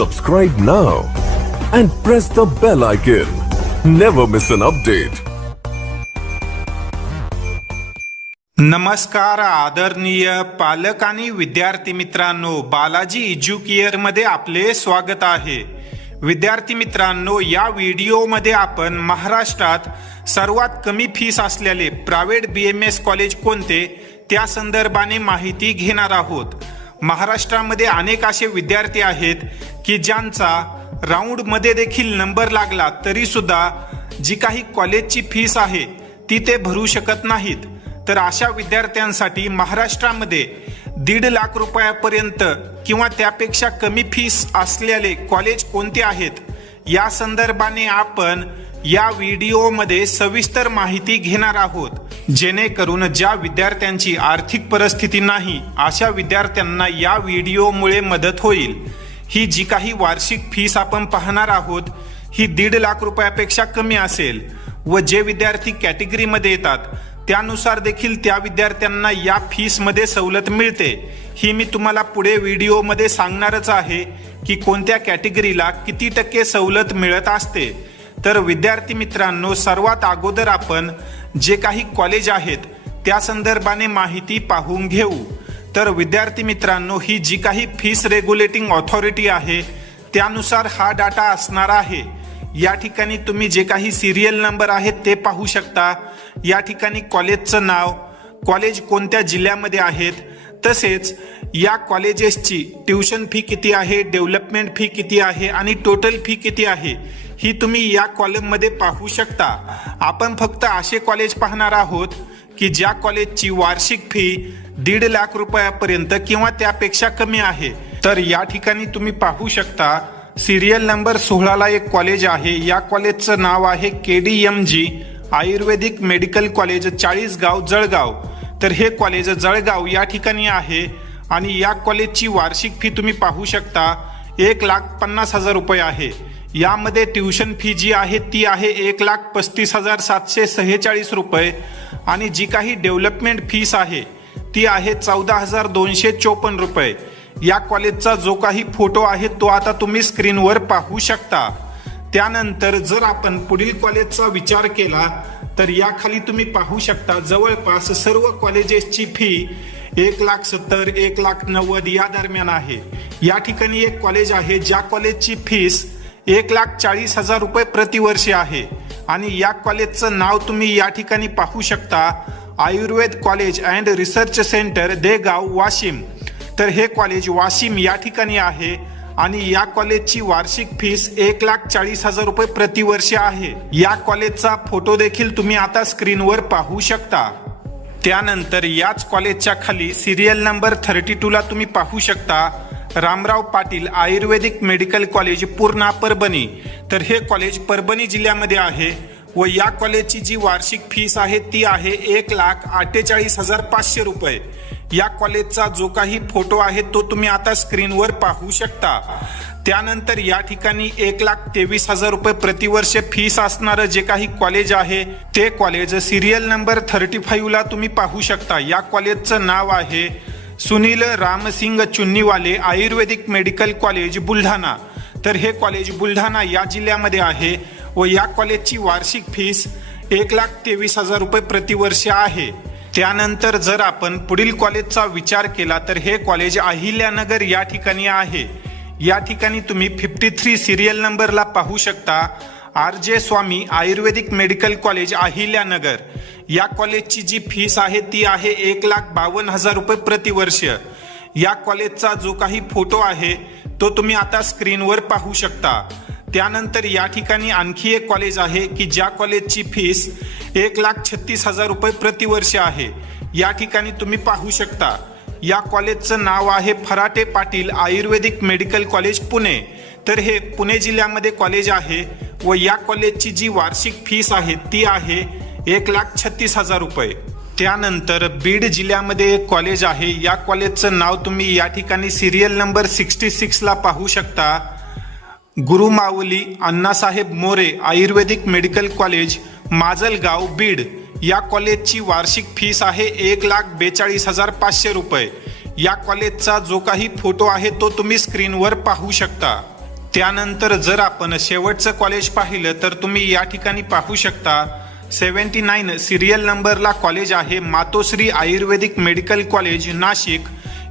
Subscribe now and press the bell icon. Never miss an update. नमस्कार आदरणीय पालक आणि विद्यार्थी मित्रांनो, बालाजी एज्युकेअर मध्ये आपले स्वागत आहे। विद्यार्थी मित्रांनो, या व्हिडिओमध्ये आपण महाराष्ट्रात सर्वात कमी फीस असलेले प्रायव्हेट BMS कॉलेज कोणते त्या संदर्भाने माहिती घेणार आहोत। महाराष्ट्रामध्ये अनेक असे विद्यार्थी आहेत की ज्यांचा राऊंड मध्ये देखील नंबर लागला तरी सुद्धा जी काही कॉलेजची फीस आहे ती ते भरू शकत नाहीत। तर अशा विद्यार्थ्यांसाठी महाराष्ट्रामध्ये 1.5 लाख रुपयापर्यंत किंवा त्यापेक्षा कमी फीस असलेले कॉलेज कोणते आहेत या संदर्भाने आपण या व्हिडिओमध्ये सविस्तर माहिती घेणार आहोत, जेणेकरून ज्या विद्यार्थ्यांची आर्थिक परिस्थिती नाही अशा विद्यार्थ्यांना या व्हिडिओमुळे मदत होईल। ही जी काही वार्षिक फीस आपण पाहणार आहोत ही 1.5 लाख रुपयापेक्षा कमी असेल व जे विद्यार्थी कॅटेगरीमध्ये येतात त्यानुसार देखील त्या विद्यार्थ्यांना या फीस मध्ये सवलत मिळते। ही मी तुम्हाला पुढे व्हिडिओमध्ये सांगणारच आहे की कोणत्या कॅटेगरीला किती टक्के सवलत मिळत असते। तर विद्यार्थी मित्रांनो, सर्वात अगोदर आपण जे काही कॉलेज आहेत त्या संदर्भाने माहिती पाहून घेऊ। तर विद्यार्थी मित्रांनो, ही जी काही फीस रेग्युलेटिंग ऑथॉरिटी आहे त्यानुसार हा डाटा असणार आहे। या ठिकाणी तुम्ही जे काही सिरियल नंबर आहेत ते पाहू शकता। या ठिकाणी कॉलेजचं नाव, कॉलेज कोणत्या जिल्ह्यामध्ये आहेत, तसेच या कॉलेजेसची ट्युशन फी किती आहे, डेव्हलपमेंट फी किती आहे आणि टोटल फी किती आहे ही तुम्ही या कॉलममध्ये पाहू शकता। आपण फक्त असे कॉलेज पाहणार आहोत की ज्या कॉलेजची वार्षिक फी 1.5 लाख रुपयापर्यंत किंवा त्यापेक्षा कमी आहे। तर या ठिकाणी तुम्ही पाहू शकता सिरियल नंबर 16 ला एक कॉलेज आहे। या कॉलेजचं नाव आहे KDMG आयुर्वेदिक मेडिकल कॉलेज, चाळीसगाव, जळगाव। तर हे कॉलेज जळगाव या ठिकाणी आहे आणि या कॉलेजची वार्षिक फी तुम्ही पाहू शकता 1,50,000 रुपये आहे। यामध्ये ट्युशन फी जी आहे ती आहे 1,35,746 रुपये आणि जी काही डेव्हलपमेंट फीस आहे ती आहे 14,254 रुपये। या कॉलेजचा जो काही फोटो आहे तो आता तुम्ही स्क्रीनवर पाहू शकता। त्यानंतर जर आपण पुढील कॉलेजचा विचार केला तर या खाली तुम्ही पाहू शकता जवळपास सर्व कॉलेजेसची फी 1,70,000 1,90,000 या दरम्यान आहे। या ठिकाणी एक कॉलेज आहे ज्या कॉलेजची फीस 1,40,000 रुपये प्रतिवर्षी आहे आणि या कॉलेजचं नाव तुम्ही या ठिकाणी पाहू शकता Ayurveda college and research centre, Degaon, Washim. तर हे कॉलेज वाशिम या ठिकाणी आहे आणि या कॉलेजची वार्षिक फीस 1,40,000 रुपये प्रतिवर्ष आहे। या कॉलेजचा फोटो देखील तुम्ही आता स्क्रीनवर पाहू शकता। त्यानंतर याच कॉलेजच्या खाली सिरियल नंबर 32 ला तुम्ही पाहू शकता रामराव पाटील आयुर्वेदिक मेडिकल कॉलेज, पूर्णा, परभणी। तर हे कॉलेज परभणी जिल्ह्यामध्ये आहे व या कॉलेजची जी वार्षिक फीस आहे ती आहे 1,48,500 रुपये। या कॉलेजचा जो काही फोटो आहे तो तुम्ही आता स्क्रीनवर पाहू शकता। त्यानंतर या ठिकाणी 1,23,000 रुपये प्रतिवर्ष फीस असणारं जे काही कॉलेज आहे ते कॉलेज सिरियल नंबर 35 ला तुम्ही पाहू शकता। या कॉलेजचं नाव आहे सुनील रामसिंग चुन्नीवाले आयुर्वेदिक मेडिकल कॉलेज, बुलढाणा। तर हे कॉलेज बुलढाणा या जिल्ह्यामध्ये आहे व या कॉलेजची वार्षिक फीस 1,23,000 रुपये प्रतिवर्ष आहे। त्यानंतर जर आपण पुढील कॉलेजचा विचार केला तर हे कॉलेज अहिल्यानगर या ठिकाणी आहे। या ठिकाणी तुम्ही 53 सिरियल नंबरला पाहू शकता RJ स्वामी आयुर्वेदिक मेडिकल कॉलेज, अहिल्यानगर। या कॉलेजची जी फीस आहे ती आहे 1,52,000 रुपये प्रतिवर्ष। या कॉलेजचा जो काही फोटो आहे तो तुम्ही आता स्क्रीनवर पाहू शकता। त्यानंतर या ठिकाणी आणखी एक कॉलेज आहे की ज्या कॉलेजची फीस 1,36,000 रुपये प्रतिवर्ष आहे। या ठिकाणी तुम्ही पाहू शकता या कॉलेजचं नाव आहे फराटे पाटील आयुर्वेदिक मेडिकल कॉलेज, पुणे। तर हे पुणे जिल्ह्यामध्ये कॉलेज आहे व या कॉलेजची जी वार्षिक फीस आहे ती आहे 1,36,000 रुपये। त्यानंतर बीड जिल्ह्यामध्ये एक कॉलेज आहे। या कॉलेजचं नाव तुम्ही या ठिकाणी सिरियल नंबर 66 ला पाहू शकता गुरुमाऊली अण्णासाहेब मोरे आयुर्वेदिक मेडिकल कॉलेज, माजलगाव, बीड। या कॉलेजची वार्षिक फीस आहे 1,42,500 रुपये। या कॉलेजचा जो काही फोटो आहे तो तुम्ही स्क्रीनवर पाहू शकता। त्यानंतर जर आपण शेवटचं कॉलेज पाहिलं तर तुम्ही या ठिकाणी पाहू शकता 79 सिरियल नंबरला कॉलेज आहे मातोश्री आयुर्वेदिक मेडिकल कॉलेज नाशिक.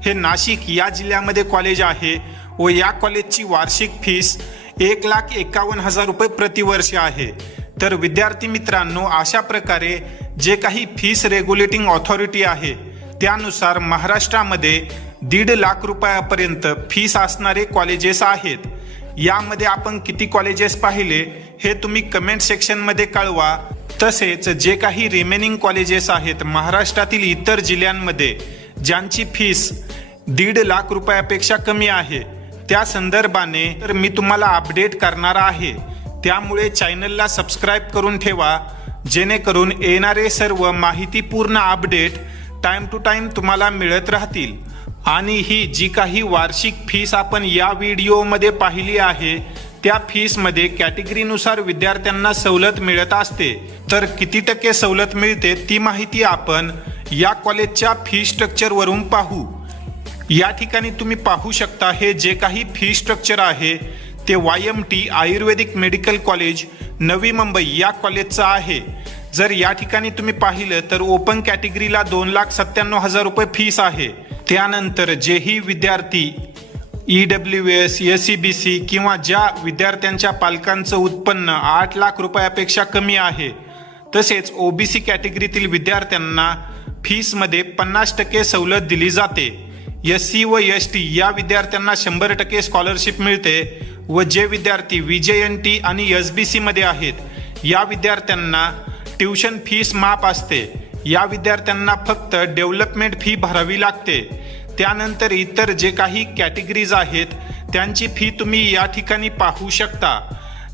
हे नाशिक या जिल्ह्यामध्ये कॉलेज आहे व या कॉलेजची वार्षिक फीस 1,51,000 रुपये प्रतिवर्ष आहे. तर विद्यार्थी मित्रांनो, अशा प्रकारे जे काही फीस रेग्युलेटिंग ऑथॉरिटी आहे त्यानुसार महाराष्ट्रामध्ये 1.5 लाख रुपयापर्यंत फीस असणारे कॉलेजेस आहेत. यामध्ये आपण किती कॉलेजेस पाहिले हे तुम्ही कमेंट सेक्शनमध्ये कळवा. तसेच जे काही रिमेनिंग कॉलेजेस आहेत महाराष्ट्रातील इतर जिल्ह्यांमध्ये ज्यांची फीस 1.5 लाख रुपयापेक्षा कमी आहे त्या संदर्भाने तर मी तुम्हाला अपडेट करणार आहे. त्यामुळे चॅनलला सबस्क्राईब करून ठेवा जेणेकरून येणारे सर्व माहितीपूर्ण अपडेट टाइम टू टाइम तुम्हाला मिळत राहतील. आणि ही जी काही वार्षिक फीस आपण या व्हिडिओमध्ये पाहिली आहे त्या फीसमध्ये कॅटेगरीनुसार विद्यार्थ्यांना सवलत मिळत असते. तर किती टक्के सवलत मिळते ती माहिती आपण या कॉलेजच्या फी स्ट्रक्चरवरून पाहू. या ठिकाणी तुम्ही पाहू शकता हे जे काही फी स्ट्रक्चर आहे ते YMT आयुर्वेदिक मेडिकल कॉलेज नवी मुंबई या कॉलेजचं आहे. जर या ठिकाणी तुम्ही पाहिलं तर ओपन कॅटेगरीला 2,97,000 रुपये फीस आहे. त्यानंतर जेही विद्यार्थी EWS, SEBC किंवा ज्या विद्यार्थ्यांच्या पालकांचं उत्पन्न 8 लाख रुपयापेक्षा कमी आहे तसेच OBC कॅटेगरीतील विद्यार्थ्यांना फीसमध्ये 50% सवलत दिली जाते. SC व ST या विद्यार्थ्यांना 100% स्कॉलरशिप मिळते व जे विद्यार्थी VJNT आणि SBC मध्ये आहेत या विद्यार्थ्यांना ट्युशन फीस माफ असते. या विद्यार्थ्यांना फक्त डेव्हलपमेंट फी भरावी लागते. त्यानंतर इतर जे काही कॅटेगरीज आहेत त्यांची फी तुम्ही या ठिकाणी पाहू शकता.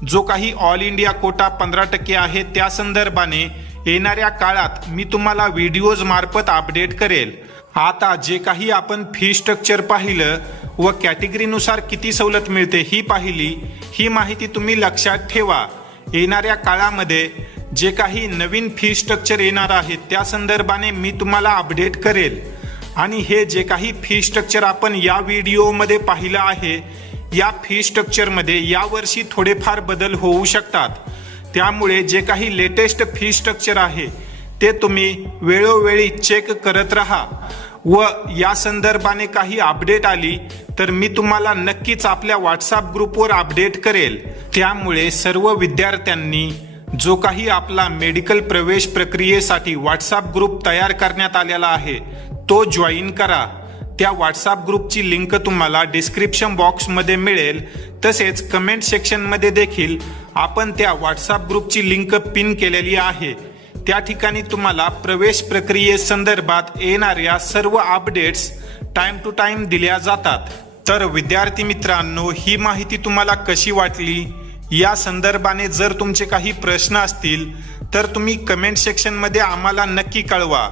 जो काही ऑल इंडिया कोटा 15% आहे त्या संदर्भाने येणाऱ्या काळात मी तुम्हाला व्हिडिओज मार्फत अपडेट करेल. आता जे काही आपण फी स्ट्रक्चर पाहिलं व कॅटेगरीनुसार किती सवलत मिळते ही पाहिली, ही माहिती तुम्ही लक्षात ठेवा. येणाऱ्या काळामध्ये जे काही नवीन फी स्ट्रक्चर येणार आहे त्या संदर्भाने मी तुम्हाला अपडेट करेल. आणि हे जे काही फी स्ट्रक्चर आपण या व्हिडिओमध्ये पाहिलं आहे या फी स्ट्रक्चरमध्ये यावर्षी थोडेफार बदल होऊ शकतात. त्यामुळे जे काही लेटेस्ट फी स्ट्रक्चर आहे ते तुम्ही वेळोवेळी चेक करत राहा व या संदर्भाने काही अपडेट आली तर मी तुम्हाला नक्कीच आपल्या व्हॉट्सअप ग्रुपवर अपडेट करेल. त्यामुळे सर्व विद्यार्थ्यांनी जो काही आपला मेडिकल प्रवेश प्रक्रियेसाठी व्हॉट्सअप ग्रुप तयार करण्यात आलेला आहे तो जॉईन करा. त्या व्हॉट्सअप ग्रुपची लिंक तुम्हाला डिस्क्रिप्शन बॉक्समध्ये मिळेल. तसेच कमेंट सेक्शनमध्ये देखील आपण त्या व्हॉट्सअप ग्रुपची लिंक पिन केलेली आहे. त्या ठिकाणी तुम्हाला प्रवेश प्रक्रियेसंदर्भात येणाऱ्या सर्व अपडेट्स टाइम टू टाइम दिल्या जातात. तर विद्यार्थी मित्रांनो, ही माहिती तुम्हाला कशी वाटली या संदर्भाने जर तुमचे काही प्रश्न असतील तर तुम्ही कमेंट सेक्शनमध्ये आम्हाला नक्की कळवा.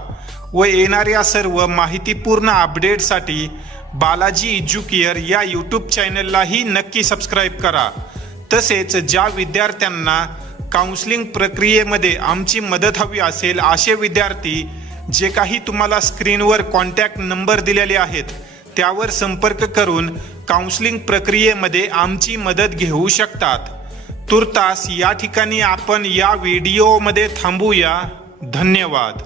व येणाऱ्या सर्व माहितीपूर्ण अपडेटसाठी बालाजी एज्युकेअर या यूट्यूब चॅनललाही नक्की सबस्क्राईब करा. तसेच ज्या विद्यार्थ्यांना काउन्सिलिंग प्रक्रियेमध्ये आमची मदत हवी असेल असे विद्यार्थी जे काही तुम्हाला स्क्रीनवर कॉन्टॅक्ट नंबर दिलेले आहेत त्यावर संपर्क करून काउन्सिलिंग प्रक्रियेमध्ये आमची मदत घेऊ शकतात. तुर्तास या ठिकाणी आपण या व्हिडिओमध्ये थांबूया. धन्यवाद.